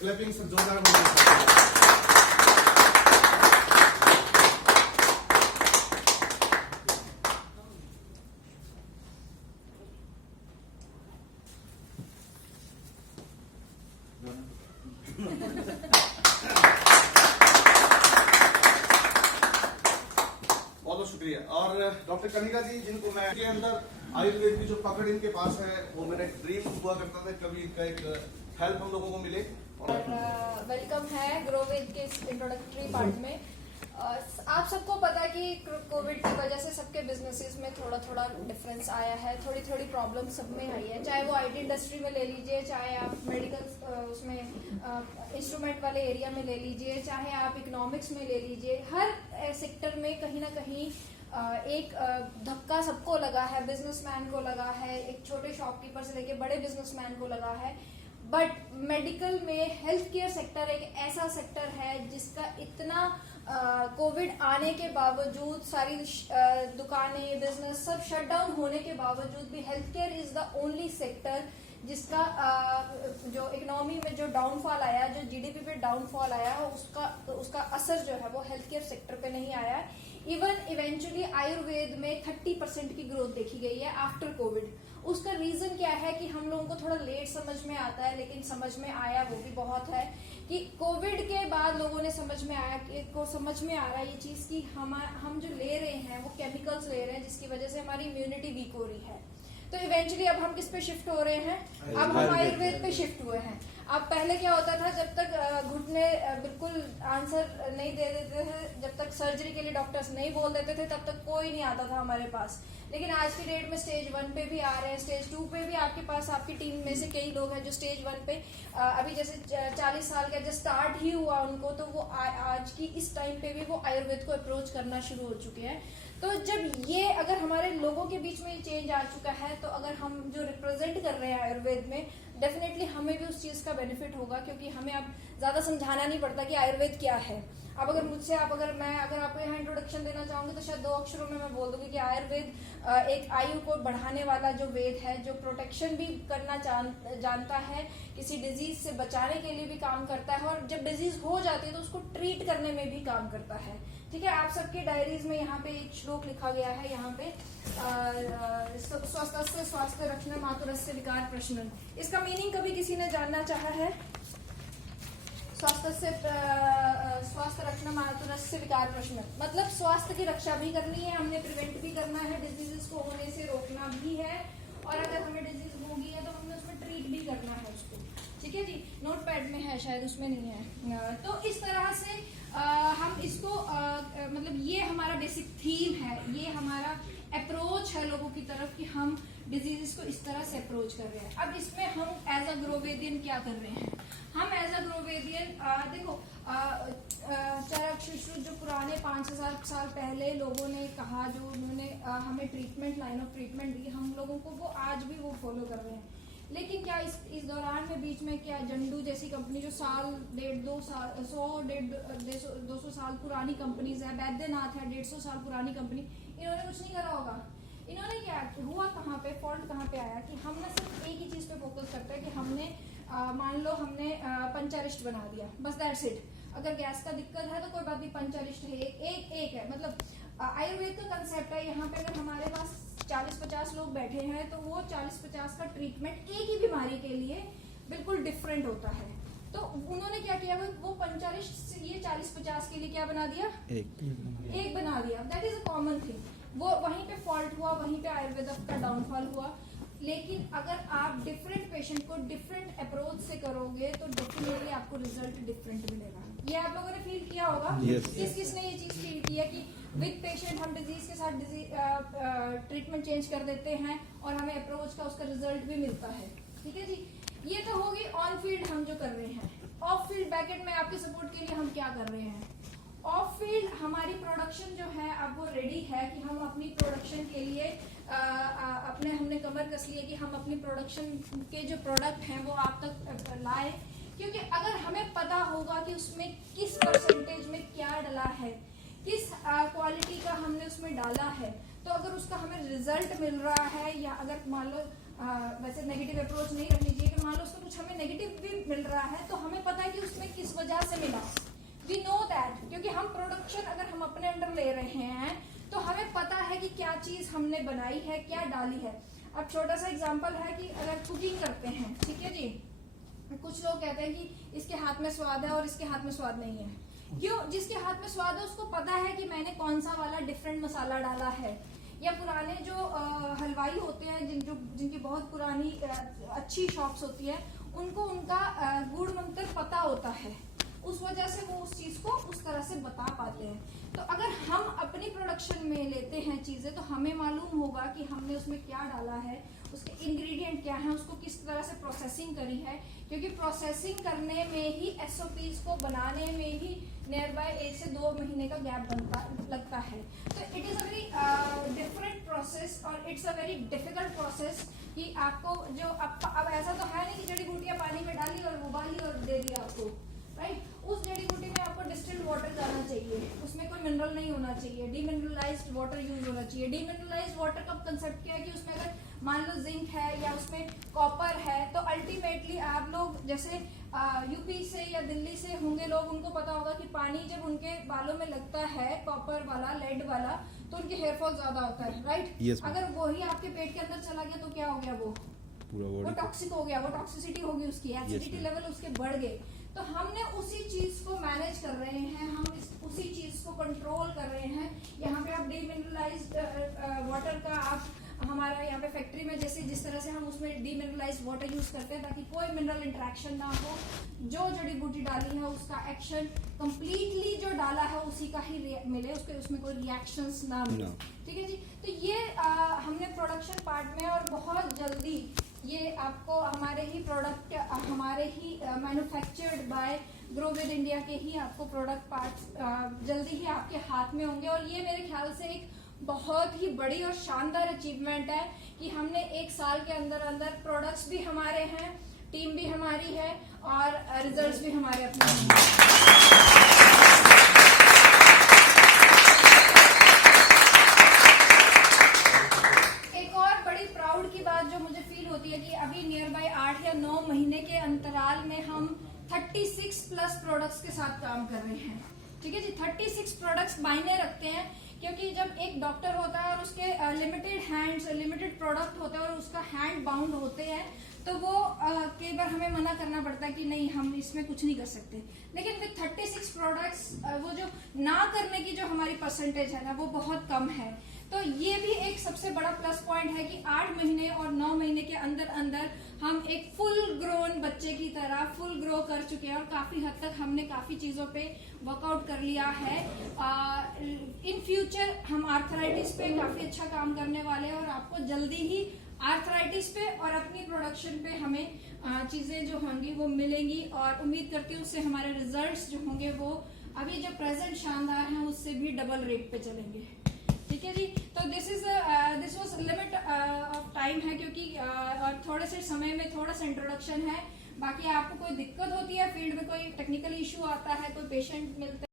Clapping से जोरदार बहुत शुक्रिया। और डॉक्टर कनिका जी, जिनको मैं के अंदर आयुर्वेद की जो पकड़ इनके पास है, वो मेरा एक ड्रीम हुआ करता था कभी इनका एक हेल्प हम लोगों को मिले। और वेलकम है ग्रोवेद के इंट्रोडक्टरी पार्ट में। आप सबको पता है कि कोविड की वजह से सबके बिजनेसेस में थोड़ा थोड़ा डिफरेंस आया है, थोड़ी थोड़ी प्रॉब्लम सब में आई है, चाहे वो आईटी इंडस्ट्री में ले लीजिए, चाहे आप मेडिकल उसमें इंस्ट्रूमेंट वाले एरिया में ले लीजिए, चाहे आप इकोनॉमिक्स में ले लीजिए। हर सेक्टर में कहीं ना कहीं एक धक्का सबको लगा है, बिजनेसमैन को लगा है, एक छोटे शॉपकीपर से लेके बड़े बिजनेसमैन को लगा है। बट मेडिकल में हेल्थ केयर सेक्टर एक ऐसा सेक्टर है जिसका इतना कोविड आने के बावजूद, सारी दुकानें, बिजनेस सब शट डाउन होने के बावजूद भी health care is the only sector जिसका जो इकोनॉमी में जो डाउनफॉल आया, जो जीडीपी पे डाउनफॉल आया, उसका असर जो है वो हेल्थ केयर सेक्टर पे नहीं आया है। इवन इवेंचुअली आयुर्वेद में 30% की ग्रोथ देखी गई है आफ्टर कोविड। उसका रीजन क्या है कि हम लोगों को थोड़ा लेट समझ में आता है, लेकिन समझ में आया वो भी बहुत है कि कोविड के बाद लोगों ने समझ में आया कि समझ में आ रहा है ये चीज कि हम जो ले रहे हैं वो केमिकल्स ले रहे हैं, जिसकी वजह से हमारी इम्यूनिटी वीक हो रही है। तो इवेंचुअली अब हम किस पे शिफ्ट हो रहे हैं? अब हम आयुर्वेद पे शिफ्ट हुए हैं। अब पहले क्या होता था, जब तक घुटने बिल्कुल आंसर नहीं दे देते थे, जब तक सर्जरी के लिए डॉक्टर्स नहीं बोल देते थे, तब तक कोई नहीं आता था हमारे पास। लेकिन आज की डेट में स्टेज 1 पे भी आ रहे हैं, स्टेज 2 पे भी आपके पास, आपकी टीम में से कई लोग हैं जो स्टेज 1 पे अभी जैसे 40 साल का जब स्टार्ट ही हुआ उनको, तो वो आज की इस टाइम पे भी वो आयुर्वेद को अप्रोच करना शुरू हो चुके हैं। तो जब ये अगर हमारे लोगों के बीच में ये चेंज आ चुका है, तो अगर हम जो रिप्रेजेंट कर रहे हैं आयुर्वेद में, डेफिनेटली हमें भी उस चीज का बेनिफिट होगा, क्योंकि हमें अब ज्यादा समझाना नहीं पड़ता कि आयुर्वेद क्या है। अब अगर मुझसे मैं आपको यहाँ इंट्रोडक्शन देना चाहूंगी तो शायद 2 अक्षरों में मैं बोल दूंगी कि आयुर्वेद एक आयु को बढ़ाने वाला जो वेद है, जो प्रोटेक्शन भी करना जानता है, किसी डिजीज से बचाने के लिए भी काम करता है, और जब डिजीज हो जाती है तो उसको ट्रीट करने में भी काम करता है। ठीक है, आप सबके डायरीज में यहाँ पे एक श्लोक लिखा गया है, यहाँ पे स्वस्थ स्वास्थ्य रक्षण मातुरस्य विकार प्रश्न। इसका मीनिंग कभी किसी ने जानना चाहा है? स्वास्थ्य रक्षण मातुरस्य विकार प्रश्न मतलब स्वास्थ्य की रक्षा भी करनी है, हमने प्रिवेंट भी करना है, डिजीजेस को होने से रोकना भी है, और अगर हमें डिजीज होगी है तो हमें उसमें ट्रीट भी करना है उसको। ठीक है जी, नोट पैड में है, शायद उसमें नहीं है। तो इस तरह से हम इसको मतलब ये हमारा बेसिक थीम है, ये हमारा अप्रोच है लोगों की तरफ कि हम डिजीजेस को इस तरह से अप्रोच कर रहे हैं। अब इसमें हम एज अ ग्रोवेदियन क्या कर रहे हैं? हम एज अ ग्रोवेदियन देखो, चरक शिशु जो पुराने 5,000 साल पहले लोगों ने कहा, जो उन्होंने हमें ट्रीटमेंट, लाइन ऑफ ट्रीटमेंट दी हम लोगों को, वो आज भी वो फॉलो कर रहे हैं। लेकिन क्या इस दौरान में बीच में क्या जंडू जैसी कंपनी जो 100-200 साल पुरानी कंपनीज है, बैद्यनाथ है 150 साल पुरानी कंपनी, इन्होंने कुछ नहीं करा होगा? इन्होंने क्या हुआ, कहाँ पे फॉल्ट कहाँ पे आया कि हम ना सिर्फ एक ही चीज पे फोकस करते हैं कि हमने मान लो हमने पंचारिष्ट बना दिया, बस दैट्स इट। अगर गैस का दिक्कत है तो कोई बात नहीं, पंचारिष्ट है, एक है। मतलब आयुर्वेद का कंसेप्ट है, यहाँ पे अगर हमारे पास 40-50 लोग बैठे हैं तो वो 40-50 का ट्रीटमेंट एक ही बीमारी के लिए बिल्कुल डिफरेंट होता है। तो उन्होंने क्या किया, वो पंचारिष्ट ये 40-50 के लिए क्या बना दिया? एक बना दिया। That is a common thing. वो वहीं पे फॉल्ट हुआ, वहीं पे आयुर्वेद का डाउनफॉल हुआ। लेकिन अगर आप डिफरेंट पेशेंट को डिफरेंट अप्रोच से करोगे तो डेफिनेटली आपको रिजल्ट डिफरेंट मिलेगा। ये आप लोगों ने फील किया होगा? किसने ये चीज फील किया कि विद पेशेंट हम डिजीज के साथ ट्रीटमेंट चेंज कर देते हैं और हमें अप्रोच का उसका रिजल्ट भी मिलता है। ठीक है जी, ये तो होगी ऑन फील्ड हम जो कर रहे हैं। ऑफ फील्ड बैकएंड में आपके सपोर्ट के लिए हम क्या कर रहे हैं? ऑफ फील्ड हमारी प्रोडक्शन जो है अब वो रेडी है कि हम अपनी प्रोडक्शन के लिए हमने कमर कस ली है कि हम अपनी प्रोडक्शन के जो प्रोडक्ट हैं वो आप तक लाए। क्योंकि अगर हमें पता होगा कि उसमें किस परसेंटेज में क्या डला है, किस क्वालिटी का हमने उसमें डाला है, तो अगर उसका हमें रिजल्ट मिल रहा है, या अगर मान लो वैसे नेगेटिव अप्रोच नहीं रखनी चाहिए कि मान लो उसका कुछ हमें नेगेटिव भी मिल रहा है, तो हमें पता है कि कहाँ से मिला, वी नो दैट, क्योंकि हम प्रोडक्शन अगर हम अपने अंडर ले रहे हैं तो हमें पता है कि क्या चीज हमने बनाई है, क्या डाली है। अब छोटा सा एग्जांपल है कि अगर कुकिंग करते हैं, ठीक है जी, कुछ लोग कहते हैं कि इसके हाथ में स्वाद है और इसके हाथ में स्वाद नहीं है। क्यों? जिसके हाथ में स्वाद है उसको पता है कि मैंने कौन सा वाला डिफरेंट मसाला डाला है। या पुराने जो हलवाई होते हैं जिनकी बहुत पुरानी अच्छी शॉप्स होती है, उनको उनका गुड़ मंत्र पता होता है, उस वजह से वो उस चीज को उस तरह से बता पाते हैं। तो अगर हम अपनी प्रोडक्शन में लेते हैं चीजें तो हमें मालूम होगा कि हमने उसमें क्या डाला है, उसके इंग्रेडिएंट क्या है, उसको किस तरह से प्रोसेसिंग करी है, क्योंकि प्रोसेसिंग करने में ही SOPs को बनाने में ही नियर बाय 1 से 2 महीने का गैप लगता है। तो it is a very different process और it's a very difficult process कि आपको जो अब ऐसा तो है नहीं कि जड़ी बूटियां पानी में डाली और उबाली और दे दिया आपको, राइट। उस जड़ी बूटी में आपको डिस्टिल्ड वाटर जाना चाहिए, उसमें कोई मिनरल नहीं होना चाहिए, डीमिनरलाइज्ड वाटर यूज होना चाहिए। डीमिनरलाइज्ड वाटर का कंसेप्ट क्या है कि उसमें अगर मान लो जिंक है या उसमें कॉपर है तो अल्टीमेटली आप लोग जैसे यूपी से या दिल्ली से होंगे लोग, उनको पता होगा कि पानी जब उनके बालों में लगता है कॉपर वाला, लेड वाला, तो उनके हेयर फॉल ज्यादा होता है, राइट। yes, अगर वही आपके पेट के अंदर चला गया तो क्या हो गया, वो टॉक्सिक हो गया, वो टॉक्सिसिटी होगी, उसकी एसिडिटी लेवल उसके बढ़ गए। तो हमने उसी चीज को मैनेज कर रहे हैं, हम उसी चीज को कंट्रोल कर रहे हैं। यहाँ पे आप डीमिनरलाइज्ड वाटर का आप हमारा यहाँ पे फैक्ट्री में जैसे जिस तरह से हम उसमें डीमिनरलाइज्ड वाटर यूज करते हैं ताकि कोई मिनरल इंटरेक्शन ना हो, जो जड़ी बूटी डाली है उसका एक्शन कंप्लीटली जो डाला है उसी का ही मिले, उसमें कोई रिएक्शंस ना मिले, ठीक है जी। तो ये हमने प्रोडक्शन पार्ट में और बहुत जल्दी ये आपको हमारे ही प्रोडक्ट, हमारे ही मैन्युफैक्चर्ड बाय ग्रोविड इंडिया के ही आपको प्रोडक्ट पार्ट्स जल्दी ही आपके हाथ में होंगे। और ये मेरे ख्याल से एक बहुत ही बड़ी और शानदार अचीवमेंट है कि हमने 1 साल के अंदर अंदर प्रोडक्ट्स भी हमारे हैं, टीम भी हमारी है और रिजल्ट्स भी हमारे अपने हैं। अभी नियर बाय 8 या 9 महीने के अंतराल में हम 36 प्लस प्रोडक्ट्स के साथ काम कर रहे हैं, ठीक है जी। 36 प्रोडक्ट्स मायने रखते हैं क्योंकि जब एक डॉक्टर होता है और उसके लिमिटेड हैंड्स, लिमिटेड प्रोडक्ट होते हैं और उसका हैंड बाउंड होते हैं तो वो कई बार हमें मना करना पड़ता है कि नहीं हम इसमें कुछ नहीं कर सकते। लेकिन विद 36 प्रोडक्ट्स वो जो ना करने की जो हमारी परसेंटेज है ना वो बहुत कम है। तो ये भी एक सबसे बड़ा प्लस पॉइंट है कि 8 महीने और 9 महीने के अंदर अंदर हम एक फुल ग्रोन बच्चे की तरह फुल ग्रो कर चुके हैं और काफी हद तक हमने काफी चीजों पे वर्कआउट कर लिया है। इन फ्यूचर हम आर्थराइटिस पे काफी अच्छा काम करने वाले हैं और आपको जल्दी ही आर्थराइटिस पे और अपनी प्रोडक्शन पे हमें चीजें जो होंगी वो मिलेंगी और उम्मीद करती हूँ उससे हमारे रिजल्ट्स जो होंगे वो अभी जो प्रेजेंट शानदार हैं उससे भी डबल रेट पे चलेंगे, ठीक है जी। तो this was limit of time है क्योंकि और थोड़े से समय में थोड़ा सा इंट्रोडक्शन है। बाकी आपको कोई दिक्कत होती है फील्ड में, कोई टेक्निकल इशू आता है, कोई पेशेंट मिलते